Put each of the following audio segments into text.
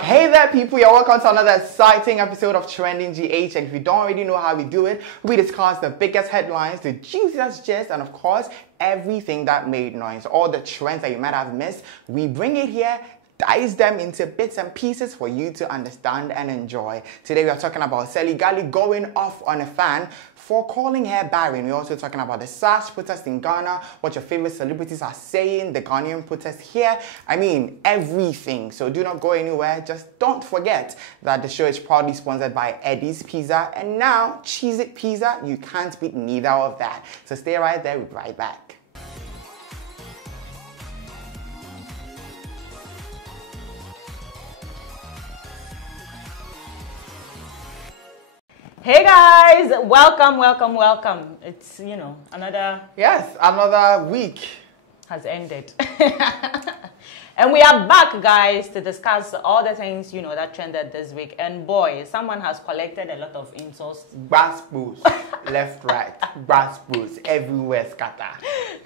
Hey there people, you're welcome to another exciting episode of Trending GH, and if you don't already know how we do it, we discuss the biggest headlines, the juiciest gist, and of course, everything that made noise. All the trends that you might have missed, we bring it here, dice them into bits and pieces for you to understand and enjoy. Today we are talking about Seligali going off on a fan for calling her barren. We're also talking about the SARS protest in Ghana, what your favorite celebrities are saying, the Ghanaian protest here. I mean, everything. So do not go anywhere. Just don't forget that the show is proudly sponsored by Eddie's Pizza and now Cheez-It Pizza. You can't beat neither of that. So stay right there, we'll be right back. Hey guys, welcome. It's, another... Yes, another week has ended. And we are back, guys, to discuss all the things, that trended this week. And boy, someone has collected a lot of insults. Grass boots, left, right, grass boots, everywhere scatter.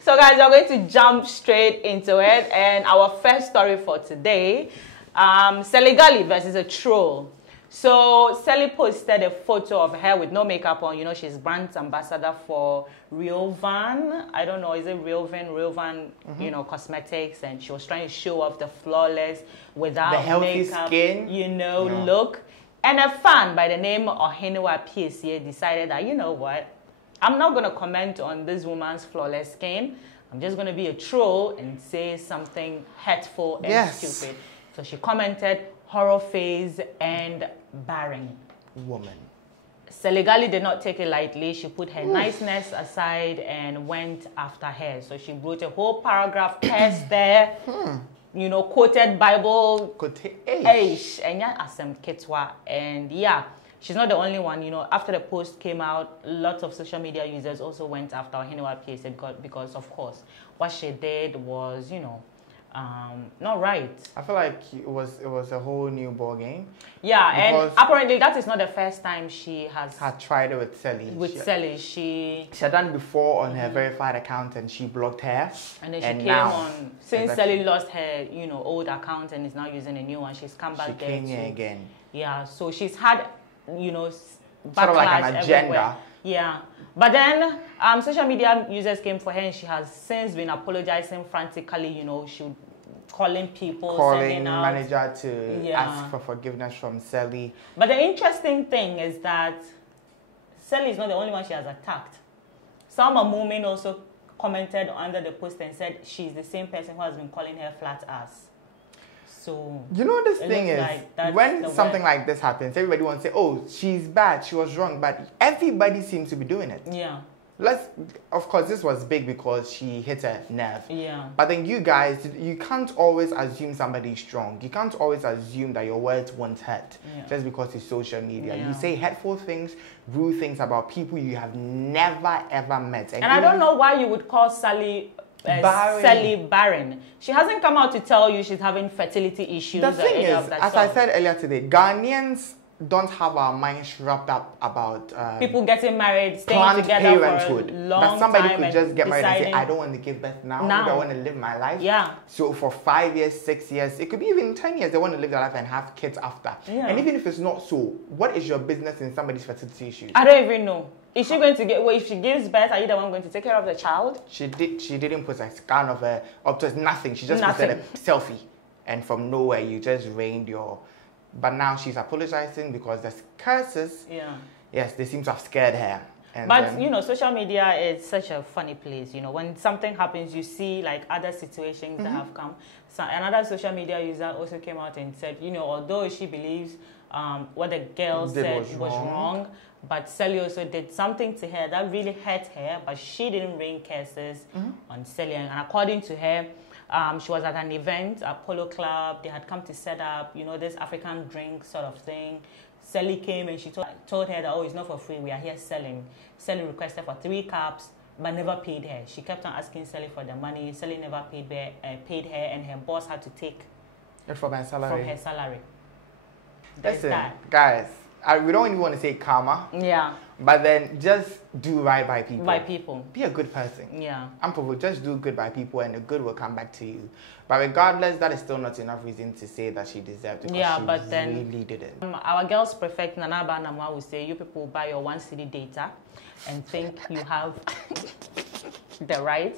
So guys, we're going to jump straight into it. And our first story for today, Seligali versus a troll. So Sally posted a photo of her with no makeup on. She's brand ambassador for Realvan. I don't know, is it Realvan, cosmetics, and she was trying to show off the flawless without the healthy makeup, skin, look. And a fan by the name of Ameyaw TV decided that, I'm not going to comment on this woman's flawless skin. I'm just going to be a troll and say something hurtful and stupid. So she commented, horror face and barren woman. Seligali did not take it lightly. She put her niceness aside and went after her. So she wrote a whole paragraph test there, quoted Bible, and yeah, she's not the only one. After the post came out, lots of social media users also went after Ameyaw TV because of course what she did was, not right. I feel like it was a whole new ball game. Yeah, and apparently that is not the first time she had tried it with Sally. With Sally, she had done before on her verified account, and she blocked her. And then she came on since Sally lost her, old account and is now using a new one. She's come back there. She came here again. Yeah, so she's had, backlash sort of like an agenda. Everywhere. Yeah, but then social media users came for her, and she has since been apologizing frantically. She would calling manager to ask for forgiveness from Sally. But the interesting thing is that Sally is not the only one she has attacked. Salma Moomin also commented under the post and said she's the same person who has been calling her flat ass. So this thing is, when something like this happens, everybody wants to say, oh, she's bad, she was wrong, but everybody seems to be doing it. Yeah. Of course, this was big because she hit a nerve. Yeah. But then you guys, you can't always assume somebody's strong. You can't always assume that your words won't hurt just because it's social media. Yeah. You say hurtful things, rude things about people you have never ever met. And I don't know why you would call Sally barren. She hasn't come out to tell you she's having fertility issues. The thing is, as I said earlier today, Ghanaians don't have our minds wrapped up about people getting married, staying together parenthood. For a long that somebody time could just get married and say, I don't want to give birth now. I want to live my life. Yeah. So for 5 years, 6 years, it could be even 10 years, they want to live their life and have kids after. Yeah. And even if it's not so, what is your business in somebody's fertility issues? I don't even know. Is she going to get, if she gives birth, are you the one going to take care of the child? She didn't put a scan of her up to nothing. She just posted a selfie. And from nowhere, you just rained your... But now she's apologizing because there's curses. Yeah. Yes, they seem to have scared her. And but, social media is such a funny place. When something happens, you see, like, other situations that have come. So another social media user also came out and said, although she believes what the girl said was wrong, but Sally also did something to her that really hurt her, but she didn't rain curses on Sally. And according to her, she was at an event at Polo Club. They had come to set up, this African drink sort of thing. Sally came and she told her that, oh, it's not for free. We are here selling. Sally requested for 3 cups, but never paid her. She kept on asking Sally for the money. Sally never paid her, and her boss had to take it from her salary. Listen, guys, we don't even want to say karma. Yeah. But then just do right by people. By people. Be a good person. Yeah. And just do good by people and the good will come back to you. But regardless, that is still not enough reason to say that she deserved it. Yeah, she but then really didn't. Our girls prefect Nanaba Namwa will say, you people buy your 1 city data and think you have the right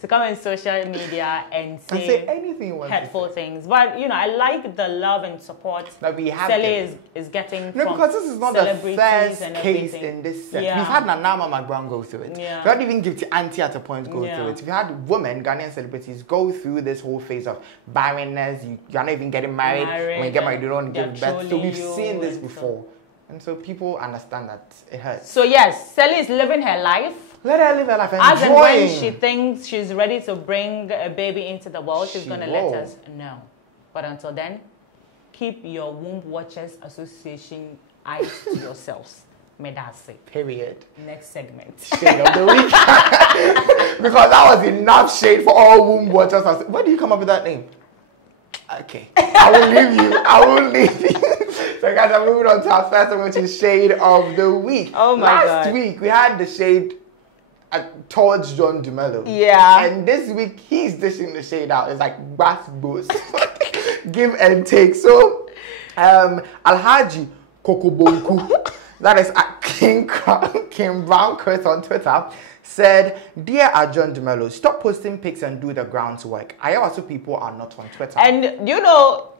to come on social media and say anything you want hurtful things. But you know, I like the love and support that we have. Sally is getting from because this is not the first case in this set. Yeah. We've had Nana Mama Brown go through it. Yeah. We had even Gifty Auntie at a point go through it. We had women, Ghanaian celebrities, go through this whole phase of barrenness. You're not even getting married. When you get married, you don't give birth. So we've seen this before. And so people understand that it hurts. So yes, Sally is living her life. Let her live her life. As and when she thinks she's ready to bring a baby into the world, she's going to let us know. But until then, keep your Womb Watchers Association eyes to yourselves. May that say. Period. Next segment. Shade of the week. Because that was enough shade for all Womb Watchers. Where do you come up with that name? Okay. I will leave you. I will leave you. So guys, I'm moving on to our first one, which is Shade of the Week. Oh my God. Last week, we had the shade towards John Dumelo. Yeah. And this week, he's dishing the shade out. It's like bass boost. Give and take. So, Alhaji Kokobonku, that is at King Brown Chris on Twitter, said, "Dear John Dumelo, stop posting pics and do the groundwork. I also people are not on Twitter." And you know,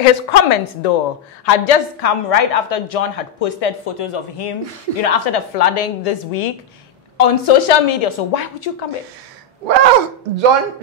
his comments though had just come right after John had posted photos of him, you know, after the flooding this week on social media. So why would you come in? Well, John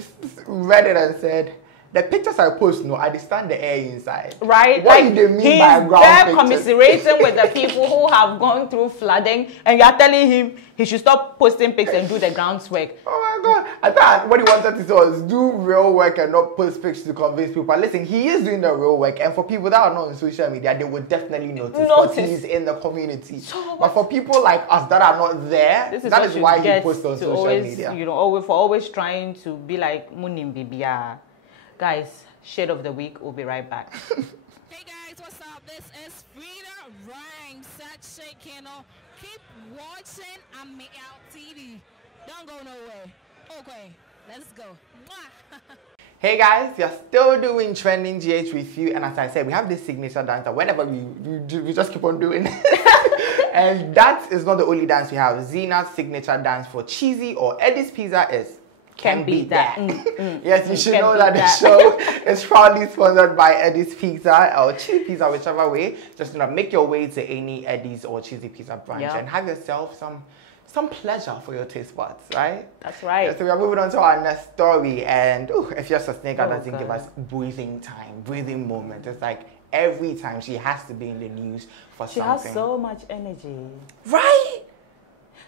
read it and said, the pictures I post, no, I understand the air inside. Right? What do they mean by ground pictures? He's commiserating with the people who have gone through flooding, and you're telling him he should stop posting pics and do the groundwork. Oh my God. I thought what he wanted to say was do real work and not post pics to convince people. But listen, he is doing the real work, and for people that are not on social media, they would definitely notice because he's in the community. So, but for people like us that are not there, that is why he posts on social media. You know, for always trying to be like Munim Bibia. Guys, Shade of the Week. We'll be right back. Hey guys, what's up? This is Frida Rhyme, Such Shaking. Keep watching Ameyaw TV. Don't go nowhere. Okay, let's go. Hey guys, we are still doing Trending GH with you, and as I said, we have this signature dance that whenever we just keep on doing. And that is not the only dance we have. Zina's signature dance for Cheesy or Eddie's Pizza is Can Be That. Yes, you should know that the show is proudly sponsored by Eddie's Pizza or Cheesy Pizza, whichever way. Just make your way to any Eddie's or Cheesy Pizza branch and have yourself some pleasure for your taste buds, right? That's right. Yeah, so we are moving on to our next story, and if your schwarzeneger doesn't give us breathing time, breathing moment, it's like every time she has to be in the news for something. She has so much energy. Right?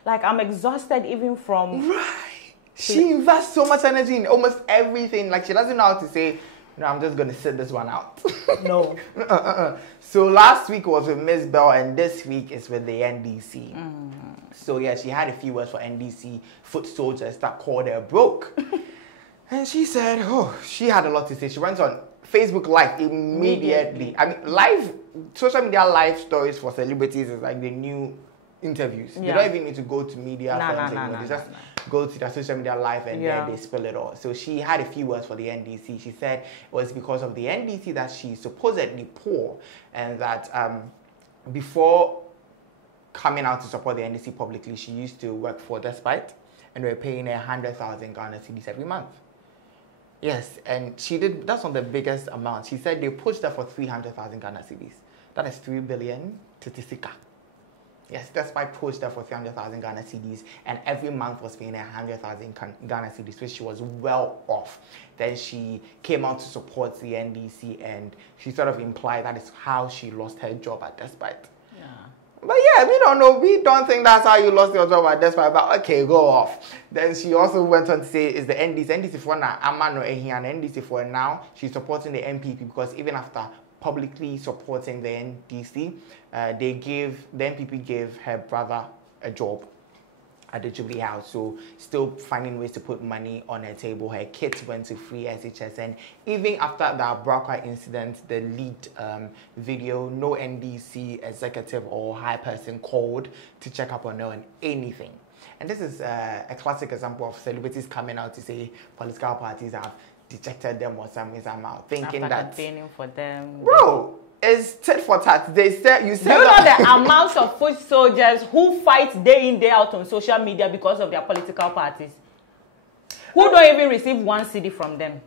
Like, I'm exhausted even from... Right. She invests so much energy in almost everything. Like, she doesn't know how to say, no, I'm just going to sit this one out. No. So last week was with Miss Bell, and this week is with the NDC. So yeah, she had a few words for NDC foot soldiers that called her broke. And she said, she had a lot to say. She went on Facebook Live immediately. I mean, social media live stories for celebrities is like the new interviews. Yeah. You don't even need to go to media. They just go to their social media live and then they spill it all. So she had a few words for the NDC. She said it was because of the NDC that she's supposedly poor, and that before coming out to support the NDC publicly, she used to work for Despite, and they were paying her 100,000 Ghana cedis every month. Yes, and that's not the biggest amount. She said they pushed her for 300,000 Ghana cedis. That is 3 billion to Tisika. Yes, Despite pushed her for 300,000 Ghana cedis, and every month was paying her 100,000 Ghana cedis, which she was well off. Then she came out to support the NDC, and she sort of implied that is how she lost her job at Despite. Yeah. But yeah, we don't know. We don't think that's how you lost your job at Despite, but okay, go off. Then she also went on to say, is the NDC for now, Amano Ehian, NDC for now, she's supporting the MPP because even after publicly supporting the NDC, the MPP gave her brother a job at the Jubilee House. So still finding ways to put money on her table. Her kids went to free SHS, and even after the Abrakwa incident, the leaked video, no NDC executive or high person called to check up on her on anything. And this is a classic example of celebrities coming out to say political parties have dejected them or something somehow, thinking After that campaigning for them, bro, it's tit for tat. They said you said. Do you know the amount of foot soldiers who fight day in day out on social media because of their political parties, who don't even receive 1 CD from them?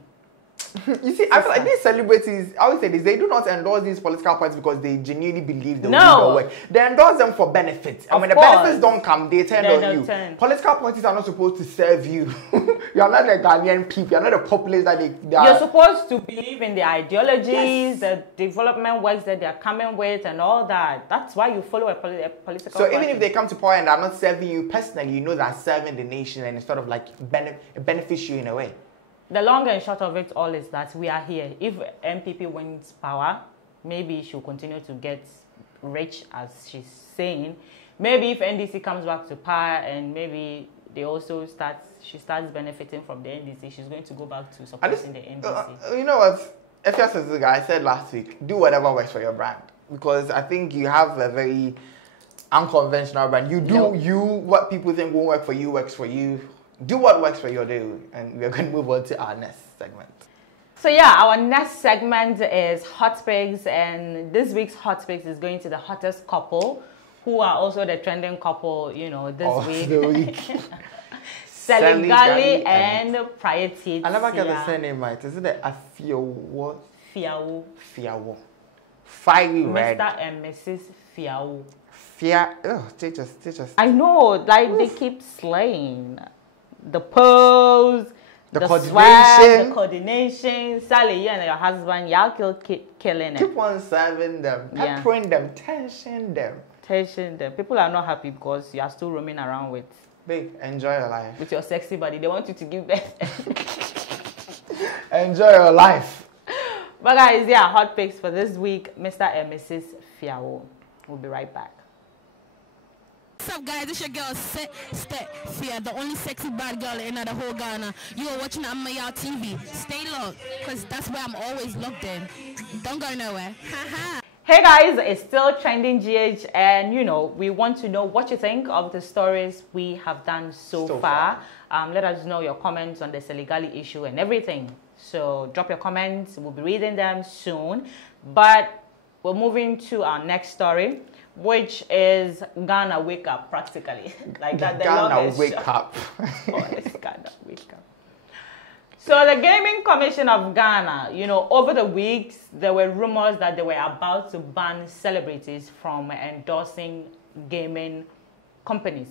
You see, I feel like these celebrities, I always say this, they do not endorse these political parties because they genuinely believe they will do their work. They endorse them for benefits. And when the benefits don't come, they turn on you. Political parties are not supposed to serve you. You are not the Ghanaian people. You are not the populace that they are. You're supposed to believe in the ideologies, the development works that they are coming with and all that. That's why you follow a political party. So even if they come to power and are not serving you personally, you know they're serving the nation and it's sort of like benefits you in a way. The long and short of it all is that we are here. If MPP wins power, maybe she'll continue to get rich, as she's saying. Maybe if NDC comes back to power and maybe she starts benefiting from the NDC, she's going to go back to supporting the NDC. You know what? Afia schwarzeneger, I said last week, do whatever works for your brand. Because I think you have a very unconventional brand. You do what people think won't work for you, works for you. Do what works for your day, and we're going to move on to our next segment. So yeah, our next segment is Hot Picks, and this week's Hot Picks is going to the hottest couple, who are also the trending couple, you know, this week. Seligali and Priority. I never get the surname right. Is it the Afia? Fiawo. Fiawo. Fiery red. Mr. and Mrs. Fiawo. Teach us. I know, like they keep slaying. The pose, the swag, the coordination. Sally, you and your husband, y'all keep killing it. Keep on serving them, peppering them, tension them. People are not happy because you are still roaming around with. Babe, enjoy your life. With your sexy body. They want you to give birth. Enjoy your life. But guys, yeah, hot picks for this week. Mr. and Mrs. Fiawo. We'll be right back. What's up, guys? It's your girl, Afia, the only sexy bad girl in the whole Ghana. You are watching Ameyaw TV. Stay locked, because that's where I'm always locked in. Don't go nowhere. Hey guys, it's still Trending GH, and you know, we want to know what you think of the stories we have done so far. Let us know your comments on the Seligali issue and everything. So drop your comments, we'll be reading them soon. But we're moving to our next story, which is Ghana Wake Up, practically. Like that. The Ghana Wake Up. Oh, it's Ghana Wake Up. So the Gaming Commission of Ghana, you know, over the weeks, there were rumors that they were about to ban celebrities from endorsing gaming companies.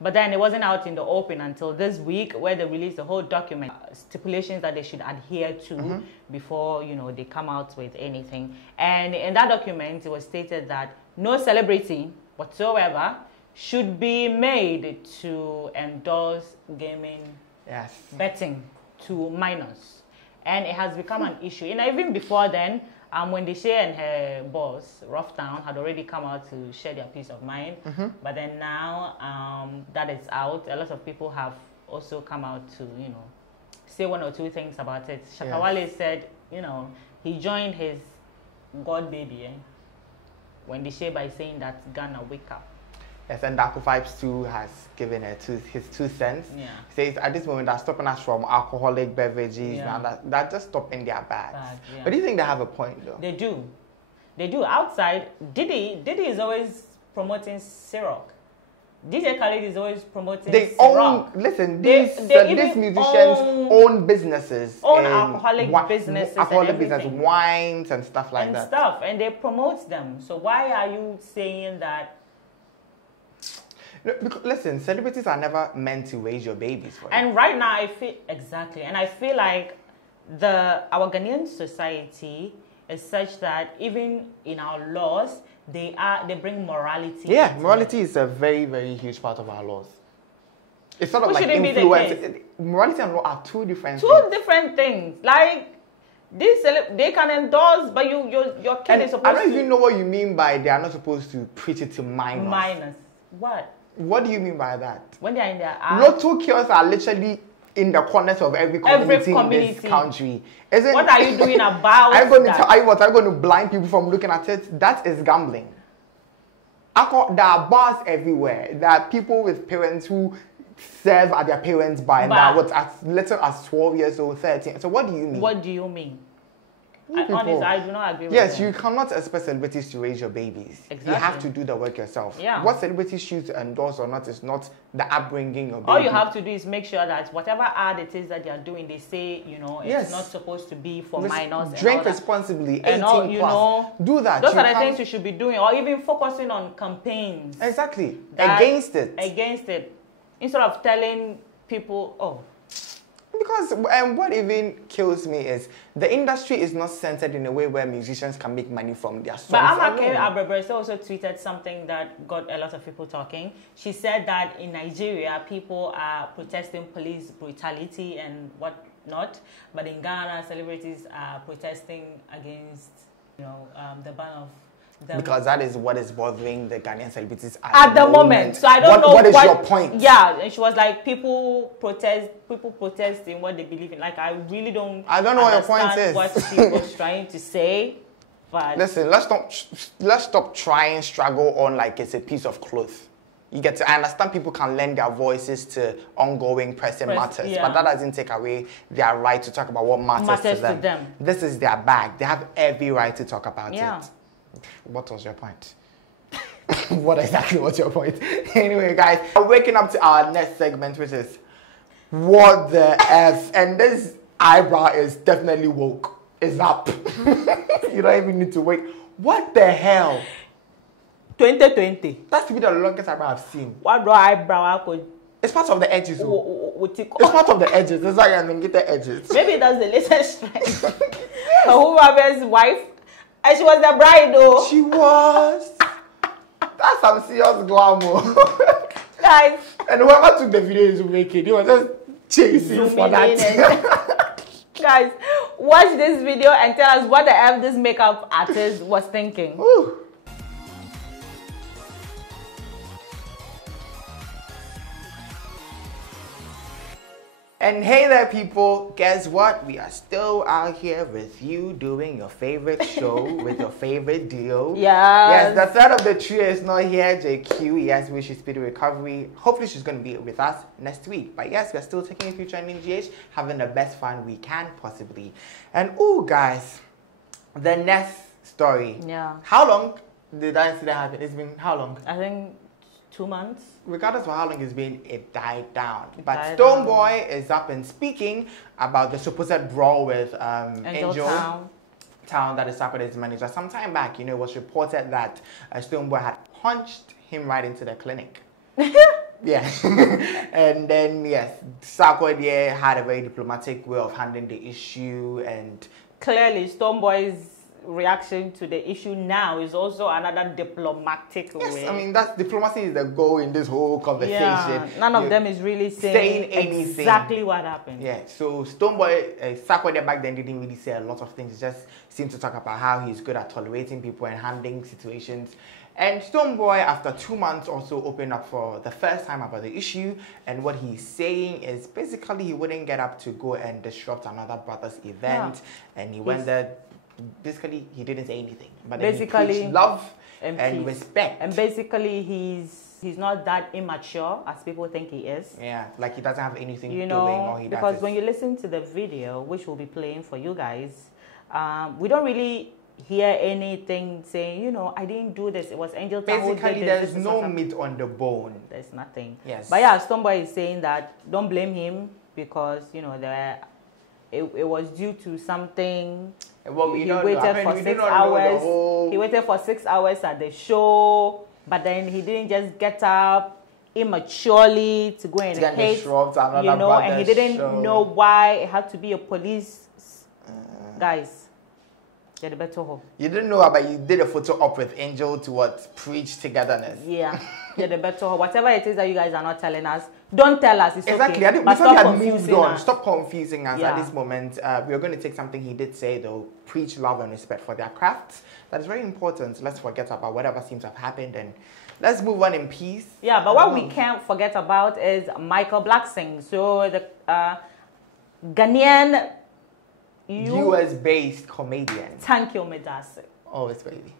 But then it wasn't out in the open until this week, where they released the whole document, stipulations that they should adhere to before, you know, they come out with anything. And in that document, it was stated that no celebrity whatsoever should be made to endorse gaming betting to minors. And it has become an issue. And even before then, when Deshae and her boss, Roughtown, had already come out to share their peace of mind. But then now that it's out, a lot of people have also come out to, you know, say one or two things about it. Shakawale said, you know, he joined his God baby when Deshae by saying that Ghana wake up. Yes, and Darko Vibes too has given his 2 cents. He says at this moment they're stopping us from alcoholic beverages. Now they're just stopping their bags. But do you think they have a point though? They do. They do. Outside, Diddy is always promoting Ciroc. DJ Khaled is always promoting Ciroc. These musicians own businesses. Own alcoholic businesses. Alcoholic business, wines and stuff like that. And they promote them. So why are you saying that? No, because, listen, celebrities are never meant to raise your babies for you. And right now, I feel like our Ghanaian society is such that even in our laws, they bring morality. Yeah, morality is a very, very huge part of our laws. It's sort of like influence. Morality and law are two different things. Like they can endorse, but your kid is supposed to. I don't even know what you mean by they are not supposed to preach it to minors. Minors. What? What do you mean by that? When they're in their app. Lotto kiosks are literally in the corners of every community in this country. What are you doing about I'm going to tell you what, I'm going to blind people from looking at it. That is gambling. There are bars everywhere. There are people with parents who serve at their parents' bar, and that was as little as 12 years old, 13. So what do you mean? What do you mean? Honestly, I do not agree with Yes, them. you cannot expect celebrities to raise your babies. Exactly. You have to do the work yourself. Yeah. What celebrities choose to endorse or not is not the upbringing of baby. All you have to do is make sure that whatever ad it is that they are doing, they say, you know, it's not supposed to be for minors. Drink responsibly, 18 and all, you plus. Know, do that. Those are the things you should be doing, or even focusing on campaigns. Exactly. Against it. Against it. Instead of telling people, oh. Because what even kills me is the industry is not centered in a way where musicians can make money from their songs. But Ameyaw Abrabese also tweeted something that got a lot of people talking. She said that in Nigeria, people are protesting police brutality and what not. But in Ghana, celebrities are protesting against, you know, the ban of them. Because that is what is bothering the Ghanaian celebrities at the moment. So I don't know what is your point. Yeah, and she was like, people protest in what they believe in. Like, I really don't. I don't know what your point is. What she was trying to say, but listen, let's stop trying struggle on like it's a piece of cloth. You get to. I understand people can lend their voices to ongoing pressing matters, but that doesn't take away their right to talk about what matters to them. This is their bag. They have every right to talk about it. What was your point? What exactly was your point? Anyway, guys, we're waking up to our next segment, which is what the F? And this eyebrow is definitely woke. It's up. You don't even need to wait. What the hell? 2020. That's to be the longest eyebrow I've seen. What do eyebrow I could? It's part of the edges. It's part of the edges. It's like I can get the edges. Maybe that's the latest trend. Whoever's wife. And she was the bride, though. She was. That's some serious glamour. Guys. And whoever took the video is making, he was just chasing for that. Guys, watch this video and tell us what the F this makeup artist was thinking. Ooh. And hey there, people. Guess what? We are still out here with you doing your favorite show with your favorite deal. Yes. Yes, the third of the trio is not here, JQ. Yes, wish you speedy recovery. Hopefully she's going to be with us next week. But yes, we're still taking you through Trending GH, having the best fun we can possibly. And oh, guys, the next story. Yeah. How long did that incident happen? It's been how long? I think 2 months. Regardless of how long it's been, it died down. But Stonebwoy is up and speaking about the supposed brawl with Angel Town, that is Sakwade's manager. Some time back, you know, it was reported that Stonebwoy had punched him right into the clinic. Yeah. And then, yes, Sakwade had a very diplomatic way of handling the issue. And clearly, Stonebwoy's reaction to the issue now is also another diplomatic way. Yes, I mean, that's diplomacy is the goal in this whole conversation. Yeah, none of them is really saying anything. Exactly what happened. Yeah, so Stonebwoy, Sakwade back then didn't really say a lot of things. He just seemed to talk about how he's good at tolerating people and handling situations. And Stonebwoy, after 2 months, also opened up for the first time about the issue. And what he's saying is basically he wouldn't get up to go and disrupt another brother's event. Yeah. And he went there. Basically, he didn't say anything, but basically he preached love and respect. And basically, he's not that immature as people think he is. Yeah, like he doesn't have anything doing. Or he because when you listen to the video, which we'll be playing for you guys, we don't really hear anything saying, you know, I didn't do this. It was Angel Town who did this. Basically, there's no meat on the bone. There's nothing. Yes. But yeah, Stonebwoy is saying that don't blame him because, you know, it was due to something. Well, he waited for 6 hours. He waited for 6 hours at the show, but then he didn't just get up immaturely to go and hate, you know, and he didn't know why it had to be a police. Guys, Yeah, the better ho. You didn't know about you did a photo op with Angel to what? Preach togetherness. Yeah. Yeah, the better ho. Whatever it is that you guys are not telling us, don't tell us. It's exactly. okay. But stop confusing us. Stop confusing us Yeah. at this moment. We're going to take something he did say though. Preach love and respect for their crafts. That is very important. Let's forget about whatever seems to have happened and let's move on in peace. Yeah, but what we can't forget about is Michael Blacksing. So the Ghanaian US-based comedian. Thank you, Medase. Always, baby.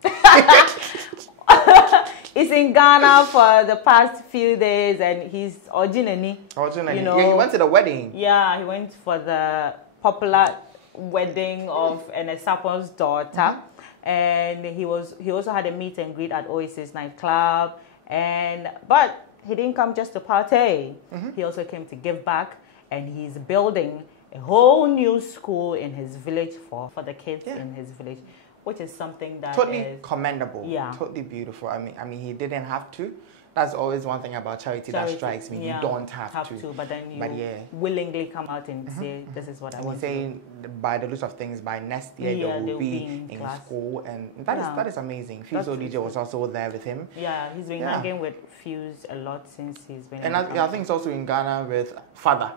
He's in Ghana for the past few days and he's originally. You know, yeah, he went to the wedding. Yeah, he went for the popular wedding of Enesapo's daughter. And he also had a meet and greet at Oasis nightclub. But he didn't come just to party. He also came to give back, and he's building a whole new school in his village for the kids in his village, which is something that totally commendable. Yeah, totally beautiful. I mean, he didn't have to. That's always one thing about charity that strikes me. Yeah, you don't have to. But then you willingly come out and say, this is what I want to do. He's saying, by the looks of things, by next year they will be in school. And that is amazing. Fuse DJ was also there with him. Yeah, he's been hanging with Fuse a lot since he's been and I think it's also in Ghana with Father,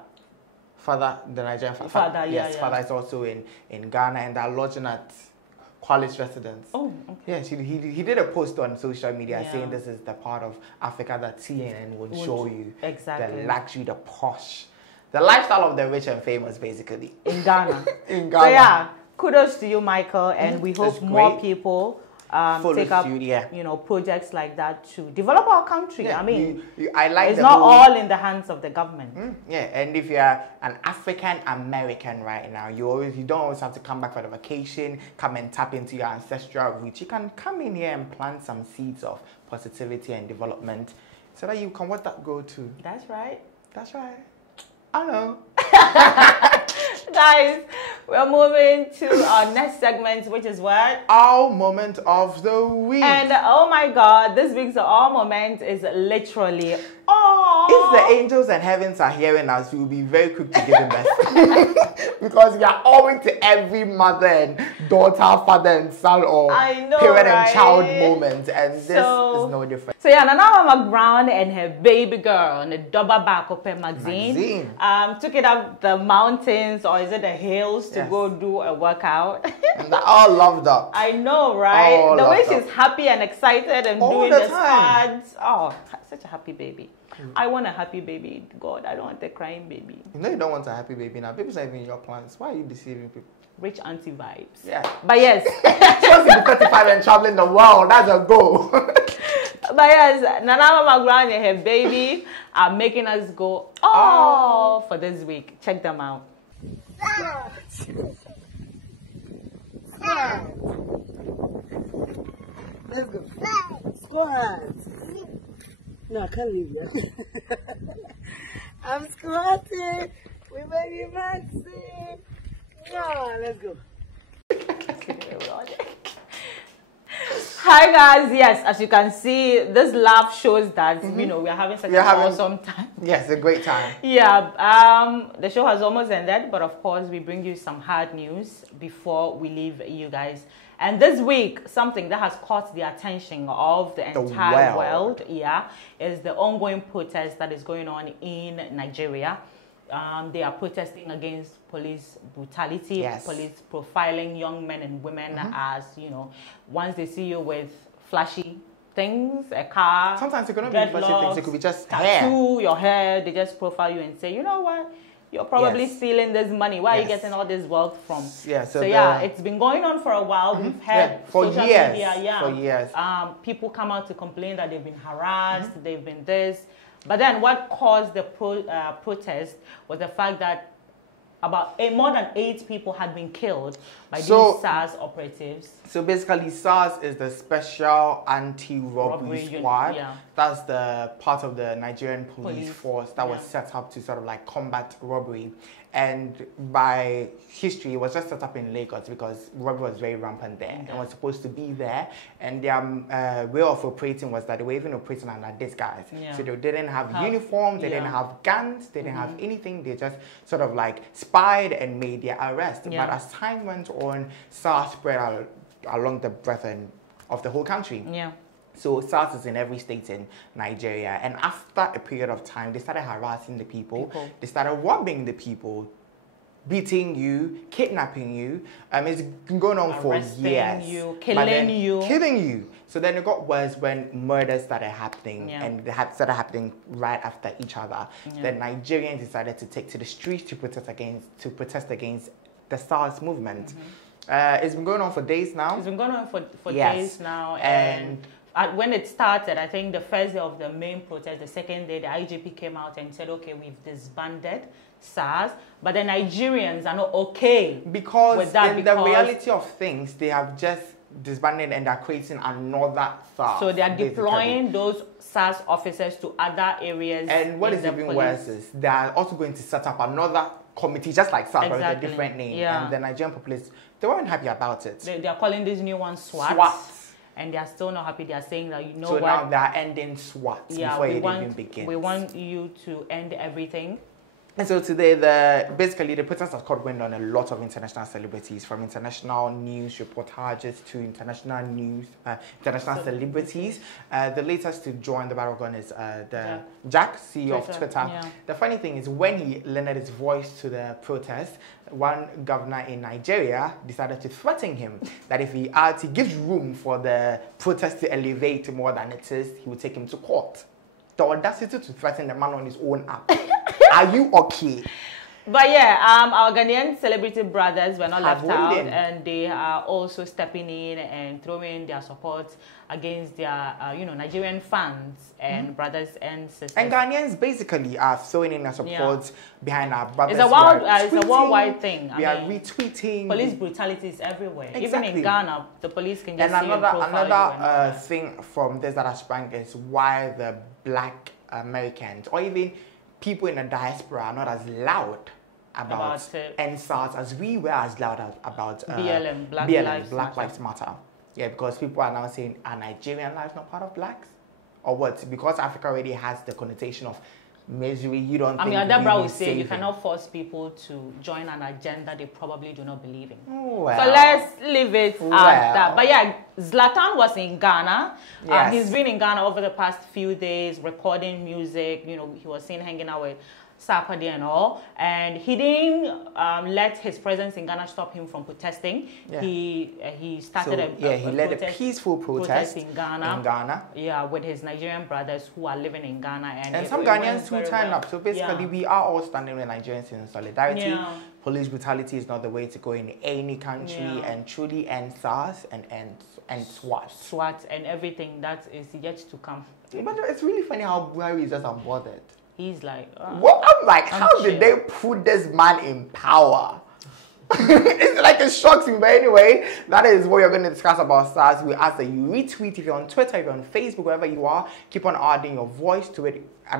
the Nigerian Father. Yes, Father is also in Ghana, and they're lodging at Qualis residence. Oh, okay. Yeah, he did a post on social media saying this is the part of Africa that CNN would show you. Exactly. The luxury, the posh, the lifestyle of the rich and famous, basically. In Ghana. In Ghana. So yeah, kudos to you, Michael, and we hope more people take up projects like that to develop our country. Yeah, I mean, I like it's not all in the hands of the government. Yeah, and if you're an African American right now, you don't always have to come back for the vacation, come and tap into your ancestral roots. You can come in here and plant some seeds of positivity and development so that you can watch that grow too. That's right. That's right. I know. Guys, we're moving to our next segment, which is what? Our moment of the week. And oh my God, this week's our moment is literally If the angels and heavens are hearing us, we will be very quick to give him best. Because we are owing to every mother and daughter, father and son, or parent and child moment. And this is no different. So yeah, Nana Brown and her baby girl on the Double Back Open magazine took it up the mountains, or is it the hills, to go do a workout. And they're all loved up. I know, right? The way she's happy and excited and doing the squats. Oh, such a happy baby. I want a happy baby. God, I don't want a crying baby. You know you don't want a happy baby now. Baby's not even in your plans. Why are you deceiving people? Rich auntie vibes. Yeah. But yes. She wants to be 35 and traveling the world. That's a goal. But yes, Nana Mama Brown and her baby are making us go for this week. Check them out. Let's go. Squat. No, I can't leave you. I'm squatting. We baby Maxine. No, let's go. Hi guys, yes, as you can see, this laugh shows that we are having such an awesome time. Yes, a great time. Yeah, the show has almost ended, but of course we bring you some hard news before we leave you guys. And this week, something that has caught the attention of the entire world, is the ongoing protest that is going on in Nigeria. They are protesting against police brutality, police profiling young men and women as, once they see you with flashy things, a car. Sometimes it could not be flashy things, it could be just tattoo, your hair, they just profile you and say, you know what? You're probably stealing this money. Where are you getting all this wealth from? So it's been going on for a while. We've heard for social years. Media, for years. People come out to complain that they've been harassed, they've been this. But then what caused the protest was the fact that about more than 8 people had been killed by these SARS operatives. So basically, SARS is the Special Anti-Robbery Squad. That's the part of the Nigerian police force that was set up to sort of like combat robbery. And by history, it was just set up in Lagos because robbery was very rampant there and was supposed to be there. And their way of operating was that they were even operating under disguise. So they didn't have uniforms, they didn't have guns, they didn't have anything. They just sort of like spied and made their arrest. But as time went on, SARS spread along the breadth of the whole country. Yeah. So SARS is in every state in Nigeria, and after a period of time, they started harassing the people. They started robbing the people, beating you, kidnapping you. It's been going on for years. You, killing you. So then it got worse when murders started happening, and they started happening right after each other. The Nigerians decided to take to the streets to protest against the SARS movement. It's been going on for days now. It's been going on for days now, and when it started, I think the first day of the main protest, the second day, the IGP came out and said, okay, we've disbanded SARS, but the Nigerians are not okay with that. The reality of things, they have just disbanded and they're creating another SARS. So they are deploying those SARS officers to other areas. And what is even worse is they are also going to set up another committee, just like SARS, but with a different name. And the Nigerian populace, they weren't happy about it. They are calling this new one SWAT. And they are still not happy. They are saying that, what? So now they are ending SWAT before it even begins. We want you to end everything. And so today, basically the protest has caught wind on a lot of international celebrities, from international news reportages to international news, international celebrities. The latest to join the battleground is Jack, CEO of Twitter. The funny thing is, when he lended his voice to the protest, one governor in Nigeria decided to threaten him that if he gives room for the protest to elevate more than it is, he would take him to court. The audacity to threaten the man on his own app. Are you okay? But yeah, our Ghanaian celebrity brothers were not left out, and they are also stepping in and throwing their support against their, Nigerian fans and brothers and sisters. And Ghanaians basically are throwing in their support behind our brothers. It's a worldwide thing. We are retweeting. Police brutality is everywhere. Exactly. Even in Ghana, the police can just see another thing from this that has sprang is why the Black Americans, or even people in the diaspora, are not as loud about NSARS as we were as loud about BLM, Black Lives Matter. Yeah, because people are now saying, are Nigerian lives not part of blacks? Or what? Because Africa already has the connotation of misery, you don't think Adabra will say you cannot force people to join an agenda they probably do not believe in. Well, so let's leave it at that. But yeah, Zlatan was in Ghana. He's been in Ghana over the past few days, recording music. He was seen hanging out with Sarkodie and all, and he didn't let his presence in Ghana stop him from protesting. He started he led a peaceful protest in Ghana. Yeah, with his Nigerian brothers who are living in Ghana, and some Ghanaians who turned up. So basically, we are all standing with Nigerians in solidarity. Police brutality is not the way to go in any country, and truly end SARS and SWAT and everything that is yet to come. But it's really funny how Buhari is just unbothered. He's like, I'm like, how did they put this man in power? It's like it shocks me. But anyway, that is what we're going to discuss about SARS. We ask that you retweet if you're on Twitter, if you're on Facebook, wherever you are. Keep on adding your voice to it. I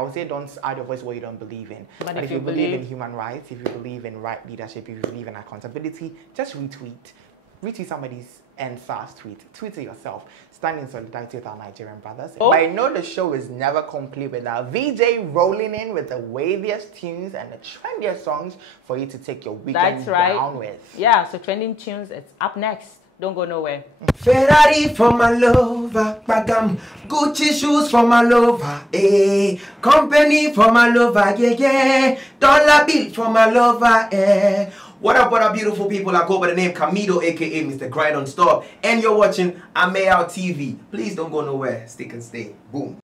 would say don't add your voice what you don't believe in. But if you believe in human rights, if you believe in right leadership, if you believe in accountability, just retweet. Retweet somebody's NSARS tweet. Tweet it yourself. Stand in solidarity with our Nigerian brothers. But I know the show is never complete without VJ rolling in with the waviest tunes and the trendiest songs for you to take your weekend down with. Yeah, so trending tunes, it's up next. Don't go nowhere. Ferrari for my lover, Bagam. Gucci shoes for my lover, eh. Company for my lover, yeah. Dollar bill for my lover, eh. What up, beautiful people? I go by the name Kamido, aka Mr. Grind on Stop, and you're watching Ameyaw TV. Please don't go nowhere. Stick and stay. Boom.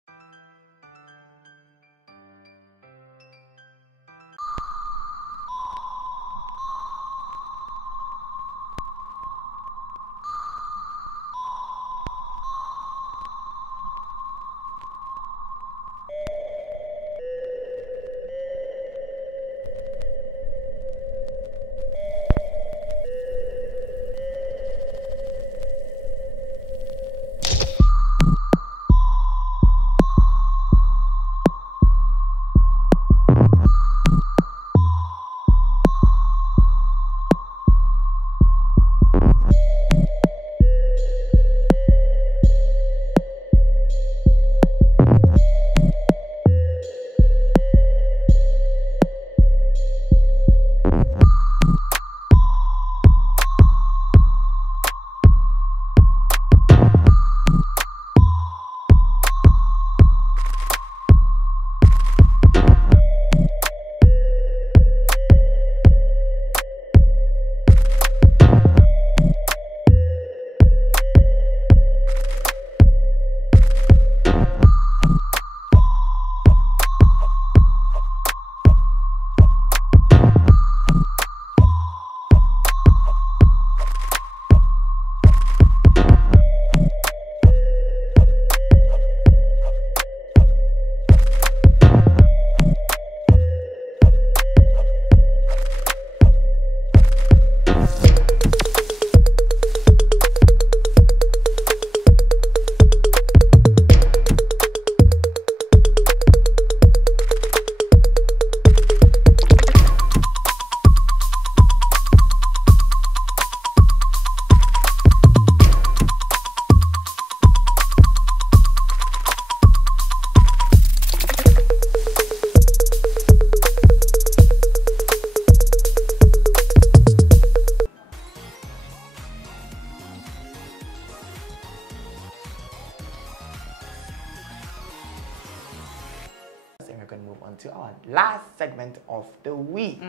can move on to our last segment of the week,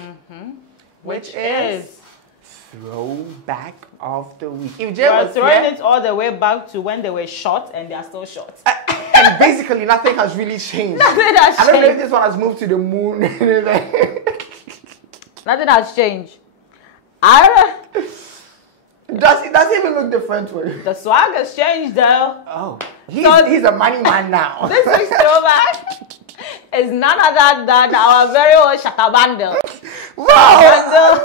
which is throwback of the week. If Jay was throwing here, it all the way back to when they were short and they are still short. and basically nothing has really changed. Nothing has I don't know if changed. this one has moved to the moon. Nothing has changed. It doesn't even look different to it. The swag has changed though. Oh, he's a money man now. This week's throwback is none other than our very own Shaka Bundle. Wow!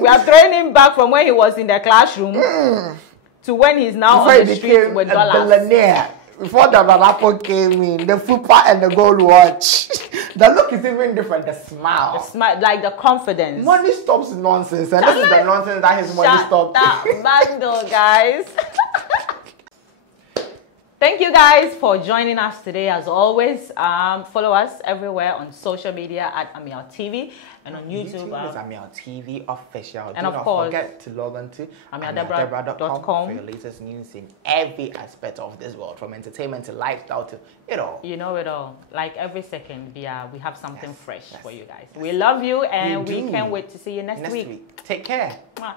We are throwing him back from when he was in the classroom to when he's now Before on he the street became with a dollars. billionaire. Before the Ralapo came in, the fupa and the gold watch. The look is even different, the smile. The smile, like the confidence. Money stops nonsense, and this is the nonsense that his money stopped. Shut that bundle, guys. Thank you guys for joining us today. As always, follow us everywhere on social media at Ameyaw TV and on YouTube. Is Ameyaw TV official. And Do of not course, forget to log on to ameyawdebra.com for your latest news in every aspect of this world, from entertainment to lifestyle to it all. You know it all. Like every second, we have something fresh for you guys. We love you, and we can't wait to see you next week. Take care. Mwah.